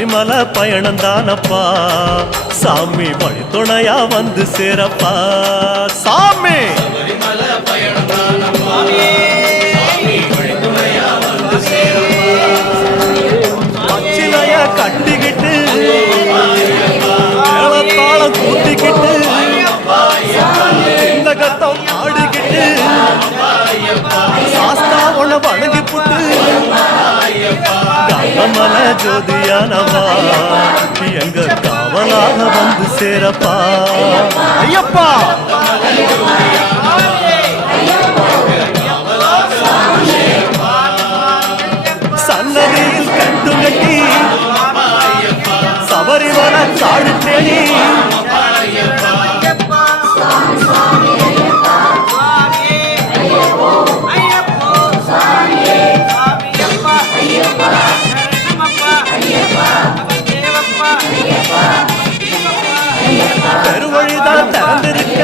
சபரிமலை பயணம் தானப்பா சாமி வழித்துணையா வந்து சேரப்பா சாமி சபரிமலை பயணம் தானப்பா சாமி வழித்துணையா வந்து சேரப்பா பச்சிலைய கட்டிக்கிட்டு மேளத்தாளம் கூட்டிக்கிட்டு இந்த கத்தம் ஆடிக்கிட்டு சாஸ்தாவோட வணங்கி புட்டு கமல ஜோதியானவா எங்க காவலாக வந்து சேரப்பா ஐயப்பா சன்னதியில் கட்டு கட்டி சபரிமலை சாடு தேடி பெருவழிதான் திறந்திருக்க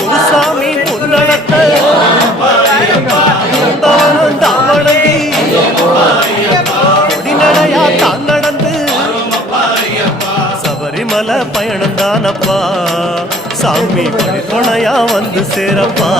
குருசாமி முன்னடத்த கொடிநடையா தான் நடந்து சபரிமலை பயணம் தானப்பா சாமி வழித்துணையா வந்து சேரப்பா